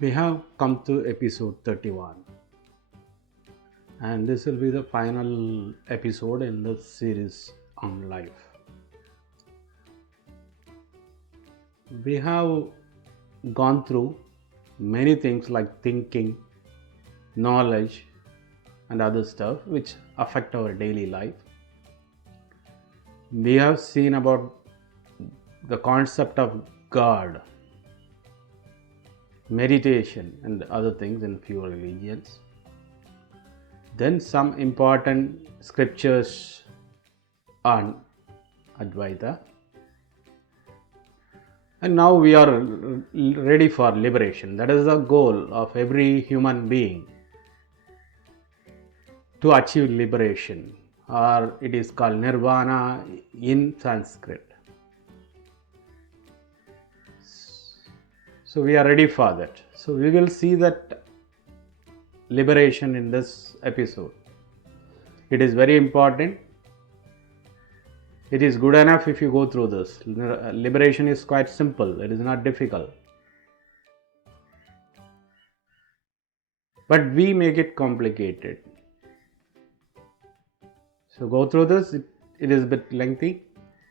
We have come to episode 31, and this will be the final episode in the series on life. We have gone through many things like thinking, knowledge, and other stuff which affect our daily life. We have seen about the concept of God, meditation, and other things in few religions. Then some important scriptures on Advaita. And now we are ready for liberation. That is the goal of every human being, to achieve liberation, or it is called Nirvana in Sanskrit. So we are ready for that. So we will see that liberation in this episode. It is very important. It is good enough if you go through this. Liberation is quite simple. It is not difficult. But we make it complicated. So go through this. It is a bit lengthy,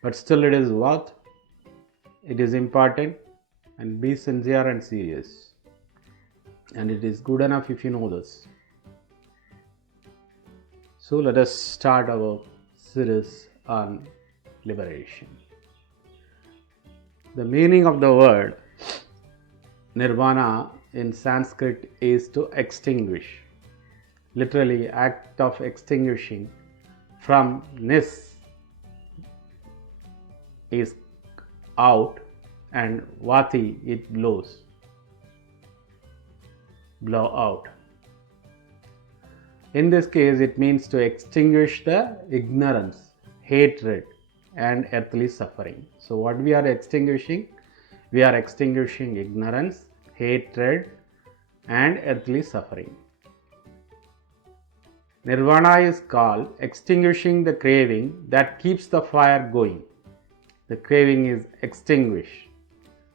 but still it is worth. It is important, and be sincere and serious. And it is good enough if you know this. So let us start our series on liberation. The meaning of the word Nirvana in Sanskrit is to extinguish. Literally, act of extinguishing. From nis is out, and vati it blows, blow out. In this case, it means to extinguish the ignorance, hatred, and earthly suffering. So what we are extinguishing? We are extinguishing ignorance, hatred, and earthly suffering. Nirvana is called extinguishing the craving that keeps the fire going. The craving is extinguished.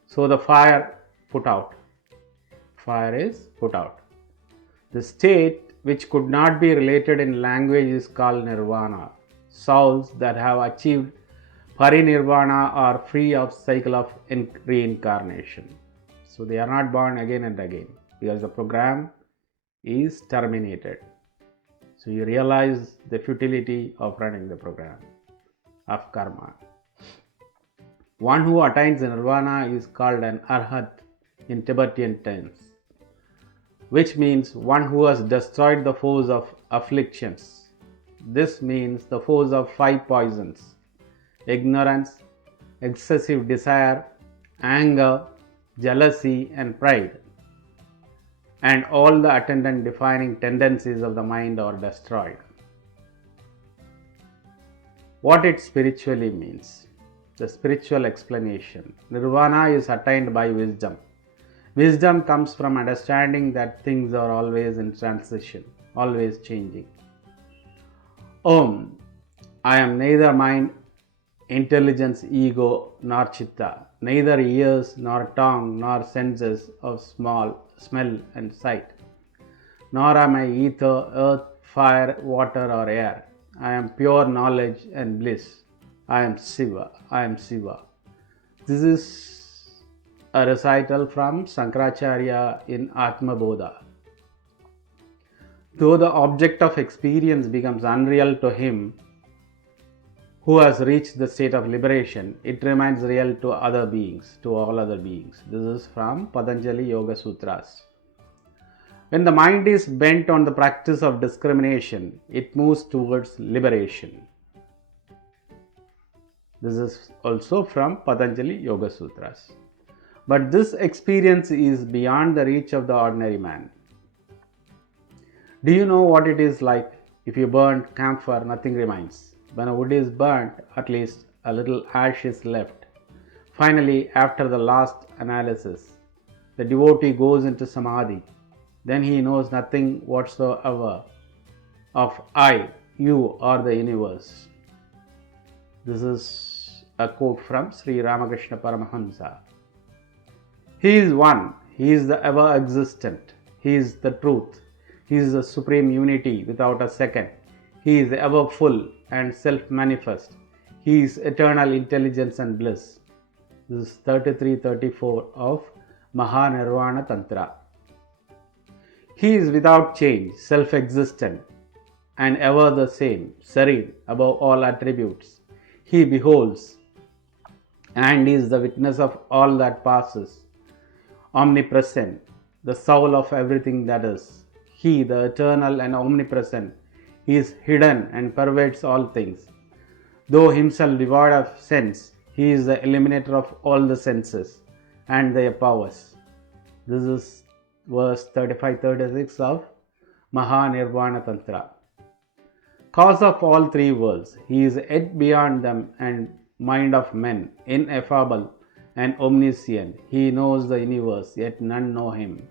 So the fire put out. Fire is put out. The state which could not be related in language is called Nirvana. Souls that have achieved parinirvana are free of cycle of reincarnation. So they are not born again and again because the program is terminated. So you realize the futility of running the program of karma. One who attains nirvana is called an arhat in Tibetan terms, which means one who has destroyed the force of afflictions. This means the force of 5 poisons: ignorance, excessive desire, anger, jealousy, and pride. And all the attendant defining tendencies of the mind are destroyed. What it spiritually means. The spiritual explanation. Nirvana is attained by wisdom. Wisdom comes from understanding that things are always in transition, always changing. Om, I am neither mind, intelligence, ego, nor chitta, neither ears, nor tongue, nor senses of smell and sight, nor am I ether, earth, fire, water, or air. I am pure knowledge and bliss. I am Shiva. I am Shiva. This is a recital from Sankaracharya in Atma Bodha. Though the object of experience becomes unreal to him who has reached the state of liberation, it remains real to other beings, to all other beings. This is from Patanjali Yoga Sutras. When the mind is bent on the practice of discrimination, it moves towards liberation. This is also from Patanjali Yoga Sutras. But this experience is beyond the reach of the ordinary man. Do you know what it is like? If you burn camphor, nothing remains. When a wood is burnt, at least a little ash is left. Finally, after the last analysis, the devotee goes into samadhi. Then he knows nothing whatsoever of I, you, or the universe. This is a quote from Sri Ramakrishna Paramahansa. He is one. He is the ever existent. He is the truth. He is the supreme unity without a second. He is ever full and self-manifest. He is eternal intelligence and bliss. This is 33-34 of Mahanirvana Tantra. He is without change, self-existent, and ever the same, serene above all attributes. He beholds and is the witness of all that passes, omnipresent, the soul of everything that is. He, the eternal and omnipresent, is hidden and pervades all things. Though himself devoid of sense, he is the eliminator of all the senses and their powers. This is verse 35-36 of Mahanirvana Tantra. Cause of all three worlds, he is yet beyond them and mind of men, ineffable and omniscient. He knows the universe, yet none know him.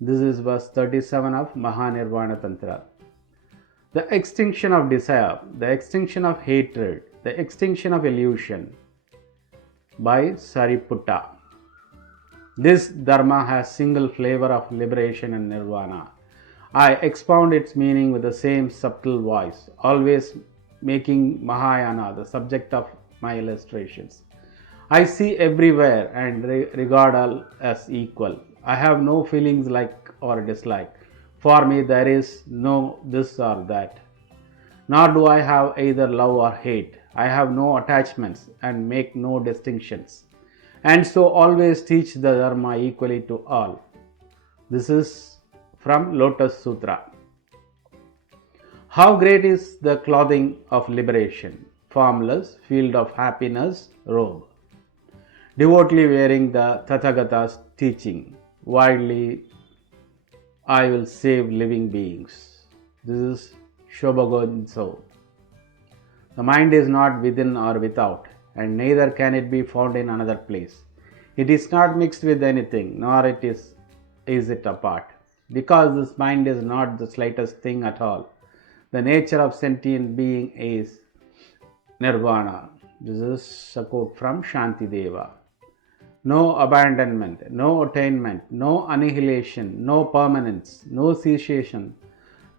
This is verse 37 of Mahanirvana Tantra. The extinction of desire, the extinction of hatred, the extinction of illusion by Sariputta. This Dharma has single flavor of liberation and nirvana. I expound its meaning with the same subtle voice, always making Mahayana the subject of my illustrations. I see everywhere and regard all as equal. I have no feelings like or dislike. For me there is no this or that. Nor do I have either love or hate. I have no attachments and make no distinctions. And so always teach the Dharma equally to all. This is from Lotus Sutra. How great is the clothing of liberation, formless field of happiness robe. Devoutly wearing the Tathagata's teaching, widely I will save living beings. This is Shobogonzo. The mind is not within or without, and neither can it be found in another place. It is not mixed with anything, nor is it apart. Because this mind is not the slightest thing at all. The nature of sentient being is Nirvana. This is a quote from Shantideva. No abandonment, no attainment, no annihilation, no permanence, no cessation,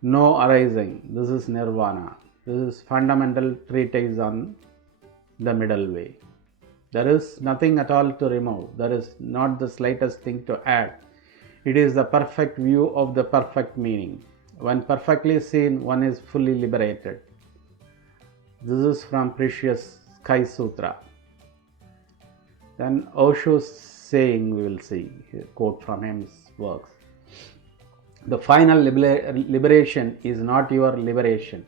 no arising. This is Nirvana. This is fundamental treatise on the middle way. There is nothing at all to remove. There is not the slightest thing to add. It is the perfect view of the perfect meaning. When perfectly seen, one is fully liberated. This is from Precious Sky Sutra. Then Osho's saying we will see, quote from his works. The final liberation is not your liberation.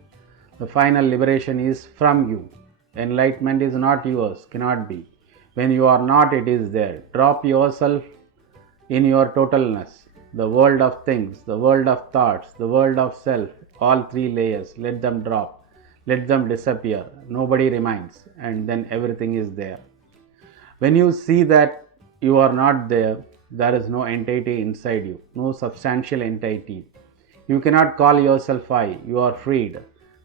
The final liberation is from you. Enlightenment is not yours, cannot be. When you are not, it is there. Drop yourself in your totalness. The world of things, the world of thoughts, the world of self, all three layers, let them drop. Let them disappear. Nobody remains, and then everything is there. When you see that you are not there, there is no entity inside you, no substantial entity. You cannot call yourself I, you are freed.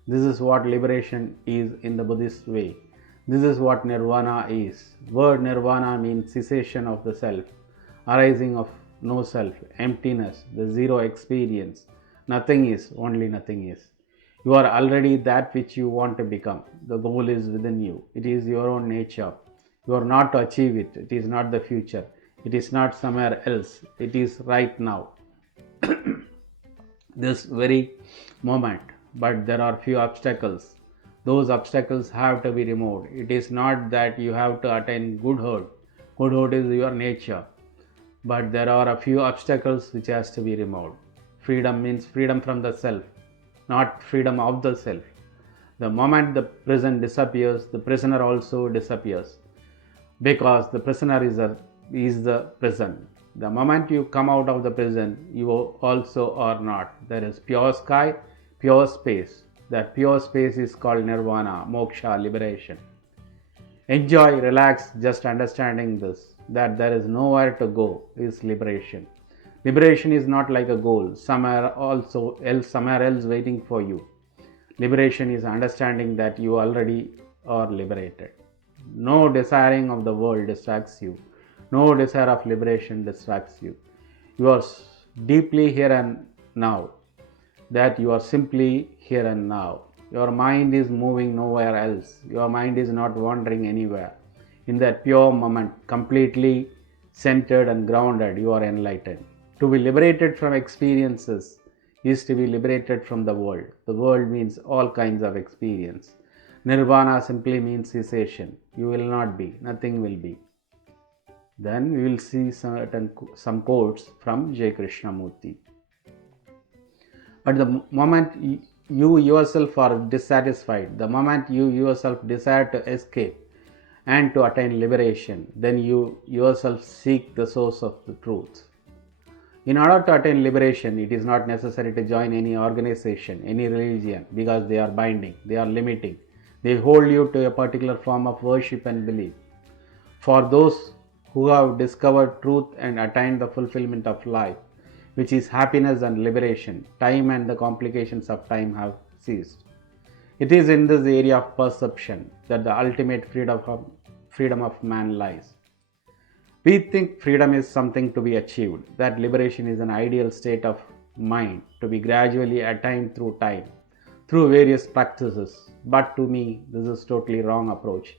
This is what liberation is in the Buddhist way. This is what Nirvana is. Word Nirvana means cessation of the self, arising of no self, emptiness, the zero experience. Nothing is, only nothing is. You are already that which you want to become. The goal is within you. It is your own nature. You are not to achieve it. It is not the future. It is not somewhere else. It is right now. This very moment. But there are few obstacles. Those obstacles have to be removed. It is not that you have to attain goodhood. Goodhood is your nature. But there are a few obstacles which has to be removed. Freedom means freedom from the self, not freedom of the self. The moment the prison disappears, the prisoner also disappears. Because the prisoner is the prison. The moment you come out of the prison, you also are not. There is pure sky, pure space. That pure space is called Nirvana, Moksha, liberation. Enjoy, relax, just understanding this, that there is nowhere to go is liberation. Liberation is not like a goal, somewhere else waiting for you. Liberation is understanding that you already are liberated. No desiring of the world distracts you. No desire of liberation distracts you. You are deeply here and now, that you are simply here and now. Your mind is moving nowhere else. Your mind is not wandering anywhere. In that pure moment, completely centered and grounded, you are enlightened. To be liberated from experiences is to be liberated from the world. The world means all kinds of experience. Nirvana simply means cessation. You will not be, nothing will be. Then we will see some quotes from J.Krishnamurti. But the moment you yourself are dissatisfied, the moment you yourself desire to escape and to attain liberation, then you yourself seek the source of the truth. In order to attain liberation, it is not necessary to join any organization, any religion, because they are binding, they are limiting. They hold you to a particular form of worship and belief. For those who have discovered truth and attained the fulfillment of life, which is happiness and liberation, time and the complications of time have ceased. It is in this area of perception that the ultimate freedom of man lies. We think freedom is something to be achieved, that liberation is an ideal state of mind to be gradually attained through time, through various practices. But to me, this is totally wrong approach.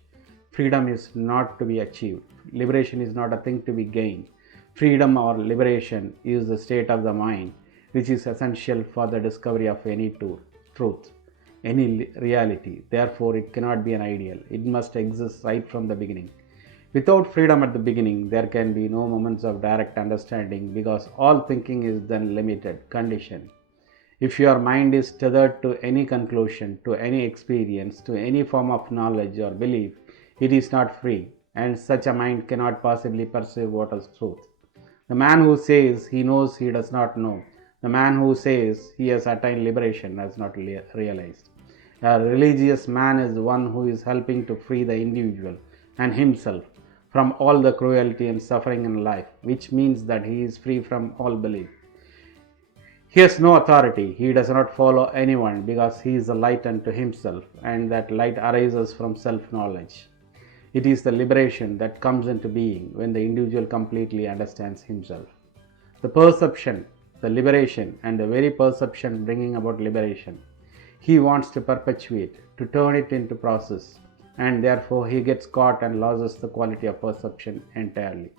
Freedom is not to be achieved. Liberation is not a thing to be gained. Freedom or liberation is the state of the mind which is essential for the discovery of any truth, any reality. Therefore, it cannot be an ideal. It must exist right from the beginning. Without freedom at the beginning, there can be no moments of direct understanding, because all thinking is then limited, conditioned. If your mind is tethered to any conclusion, to any experience, to any form of knowledge or belief, it is not free, and such a mind cannot possibly perceive what is truth. The man who says he knows he does not know. The man who says he has attained liberation has not realized. A religious man is one who is helping to free the individual and himself from all the cruelty and suffering in life, which means that he is free from all belief. He has no authority. He does not follow anyone, because he is a light unto himself, and that light arises from self-knowledge. It is the liberation that comes into being when the individual completely understands himself. The perception, the liberation, and the very perception bringing about liberation, he wants to perpetuate, to turn it into process, and therefore he gets caught and loses the quality of perception entirely.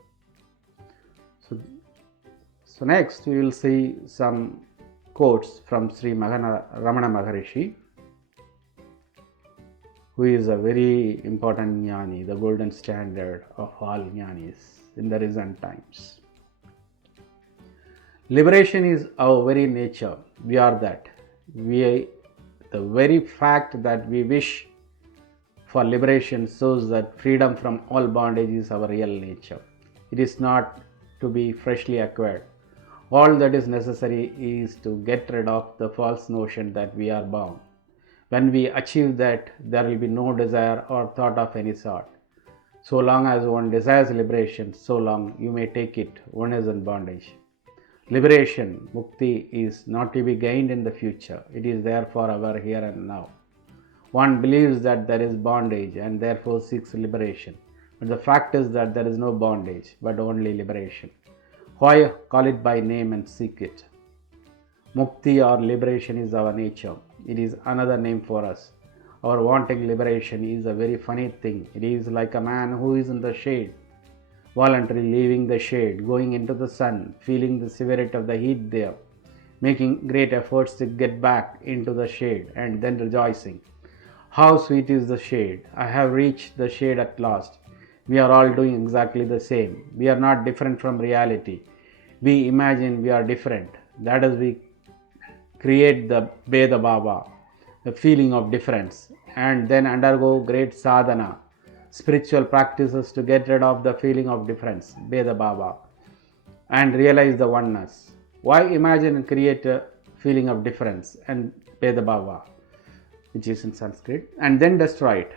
So next we will see some quotes from Sri Ramana Maharishi, who is a very important jnani, the golden standard of all jnanis in the recent times. Liberation is our very nature. We are that. The very fact that we wish for liberation shows that freedom from all bondage is our real nature. It is not to be freshly acquired. All that is necessary is to get rid of the false notion that we are bound. When we achieve that, there will be no desire or thought of any sort. So long as one desires liberation, so long you may take it, one is in bondage. Liberation, mukti, is not to be gained in the future. It is there for our here and now. One believes that there is bondage and therefore seeks liberation. But the fact is that there is no bondage, but only liberation. Why call it by name and seek it? Mukti or liberation is our nature. It is another name for us. Our wanting liberation is a very funny thing. It is like a man who is in the shade, voluntarily leaving the shade, going into the sun, feeling the severity of the heat there, making great efforts to get back into the shade, and then rejoicing. How sweet is the shade! I have reached the shade at last. We are all doing exactly the same. We are not different from reality. We imagine we are different. That is, we create the Beda Baba, the feeling of difference, and then undergo great sadhana, spiritual practices to get rid of the feeling of difference, Beda Baba, and realize the oneness. Why imagine and create a feeling of difference and Beda Baba, which is in Sanskrit, and then destroy it?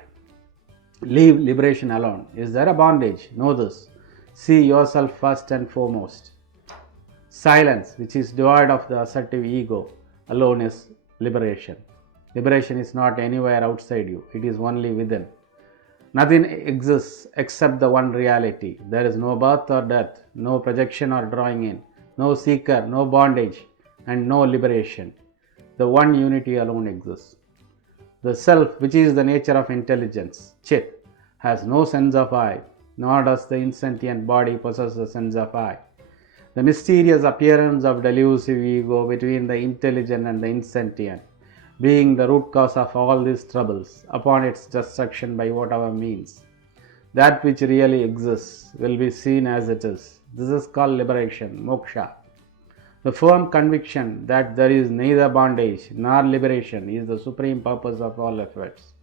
Leave liberation alone. Is there a bondage? Know this. See yourself first and foremost. Silence, which is devoid of the assertive ego, alone is liberation. Liberation is not anywhere outside you. It is only within. Nothing exists except the one reality. There is no birth or death, no projection or drawing in. no seeker, no bondage, and no liberation. The one unity alone exists. The self, which is the nature of intelligence, Chit, has no sense of I, nor does the insentient body possess the sense of I. The mysterious appearance of delusive ego between the intelligent and the insentient, being the root cause of all these troubles, upon its destruction by whatever means. That which really exists will be seen as it is. This is called liberation, moksha. The firm conviction that there is neither bondage nor liberation is the supreme purpose of all efforts.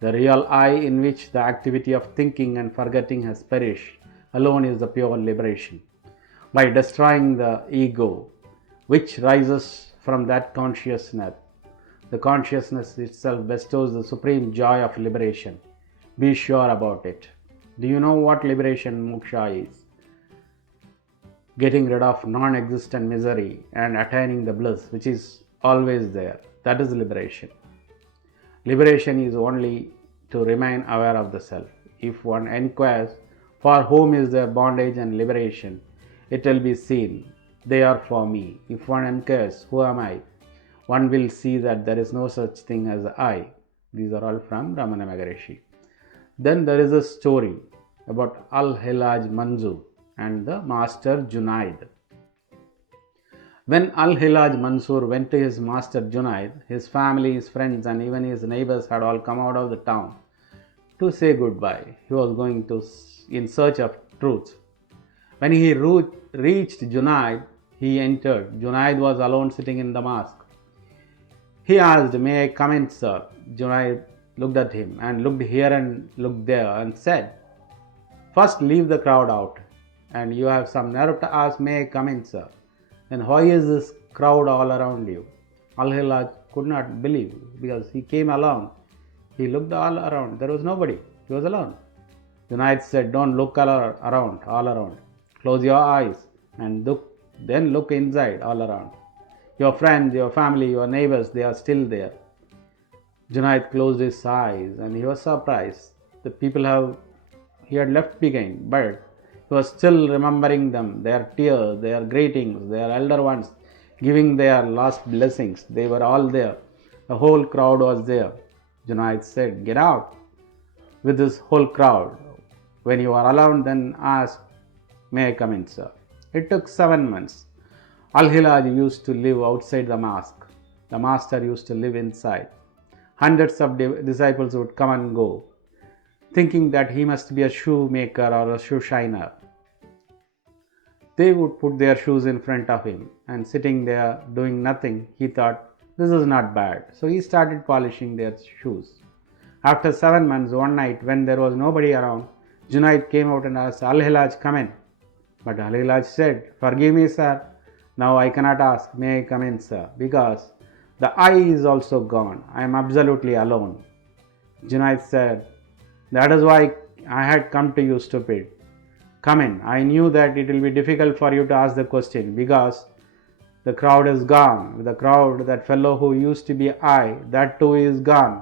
The real I, in which the activity of thinking and forgetting has perished, alone is the pure liberation. By destroying the ego, which rises from that consciousness, the consciousness itself bestows the supreme joy of liberation. Be sure about it. Do you know what liberation, moksha, is? Getting rid of non-existent misery and attaining the bliss which is always there. That is liberation. Liberation is only to remain aware of the self. If one inquires, for whom is there bondage and liberation, it will be seen, they are for me. If one inquires, who am I, one will see that there is no such thing as I. These are all from Ramana Maharishi. Then there is a story about Al-Hilaj Manzoor and the master Junaid. When Al-Hilaj Mansoor went to his master Junaid, his family, his friends and even his neighbors had all come out of the town to say goodbye. He was going in search of truth. When he reached Junaid, he entered. Junaid was alone sitting in the mosque. He asked, "May I come in, sir?" Junaid looked at him and looked here and looked there and said, "First leave the crowd out. And you have some nerve to ask, may I come in, sir? Then why is this crowd all around you?" Al-Hilaj could not believe because he came alone. He looked all around. There was nobody. He was alone. Junaid said, "Don't look all around. Close your eyes and then look inside all around. Your friends, your family, your neighbors, they are still there." Junaid closed his eyes and he was surprised. The people he had left behind, but he was still remembering them, their tears, their greetings, their elder ones giving their last blessings. They were all there. The whole crowd was there. Junaid said, "Get out with this whole crowd. When you are alone, then ask, may I come in, sir?" It took 7 months. Al-Hilaj used to live outside the mosque. The master used to live inside. Hundreds of disciples would come and go, thinking that he must be a shoemaker or a shoe shiner. They would put their shoes in front of him and sitting there doing nothing, he thought, this is not bad. So he started polishing their shoes. After 7 months, one night when there was nobody around, Junaid came out and asked, "Al-Hilaj, come in." But Al-Hilaj said, "Forgive me, sir. Now I cannot ask, may I come in, sir? Because the I is also gone. I am absolutely alone." Junaid said, "That is why I had come to you, stupid. Come in. I knew that it will be difficult for you to ask the question because the crowd is gone. The crowd, that fellow who used to be I, that too is gone.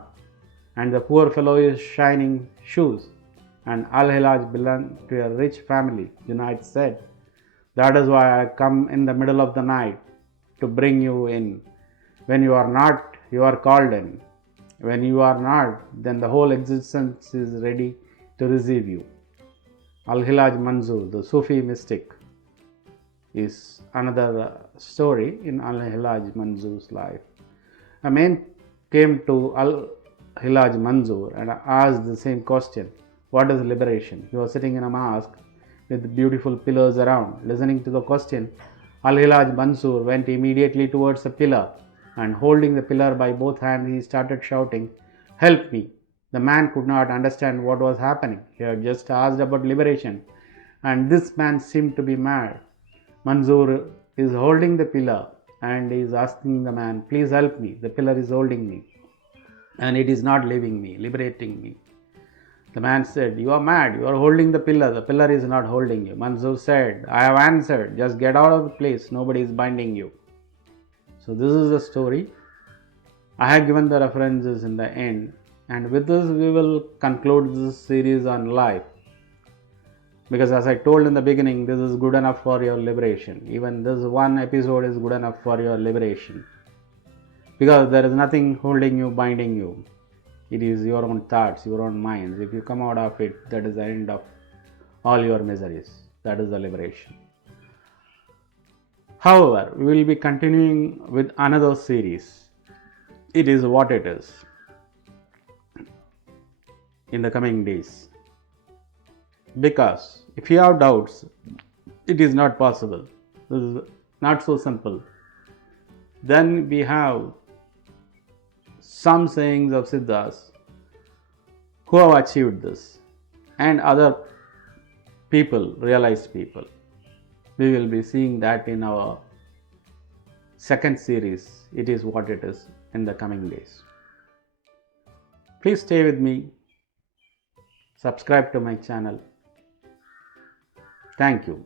And the poor fellow is shining shoes." And Al-Hilaj belonged to a rich family. Junaid said, "That is why I come in the middle of the night to bring you in. When you are not, you are called in. When you are not, then the whole existence is ready to receive you." Al-Hilaj Manzoor, the Sufi mystic, is another story in Al-Hilaj Manzoor's life. A man came to Al-Hilaj Manzoor and asked the same question, "What is liberation?" He was sitting in a mosque with beautiful pillars around. Listening to the question, Al-Hilaj Manzoor went immediately towards a pillar and holding the pillar by both hands, he started shouting, "Help me!" The man could not understand what was happening. He had just asked about liberation, and this man seemed to be mad. Manzoor is holding the pillar and is asking the man, "Please help me. The pillar is holding me and it is not leaving me, liberating me." The man said, "You are mad. You are holding the pillar. The pillar is not holding you." Manzoor said, "I have answered. Just get out of the place. Nobody is binding you." So this is the story. I have given the references in the end. And with this, we will conclude this series on life. Because as I told in the beginning, this is good enough for your liberation. Even this one episode is good enough for your liberation. Because there is nothing holding you, binding you. It is your own thoughts, your own minds. If you come out of it, that is the end of all your miseries. That is the liberation. However, we will be continuing with another series. It is what it is in the coming days. Because if you have doubts, it is not possible. This is not so simple. Then we have some sayings of Siddhas who have achieved this, and other people, realized people. We will be seeing that in our second series, It is what it is, in the coming days. Please stay with me. Subscribe to my channel. Thank you.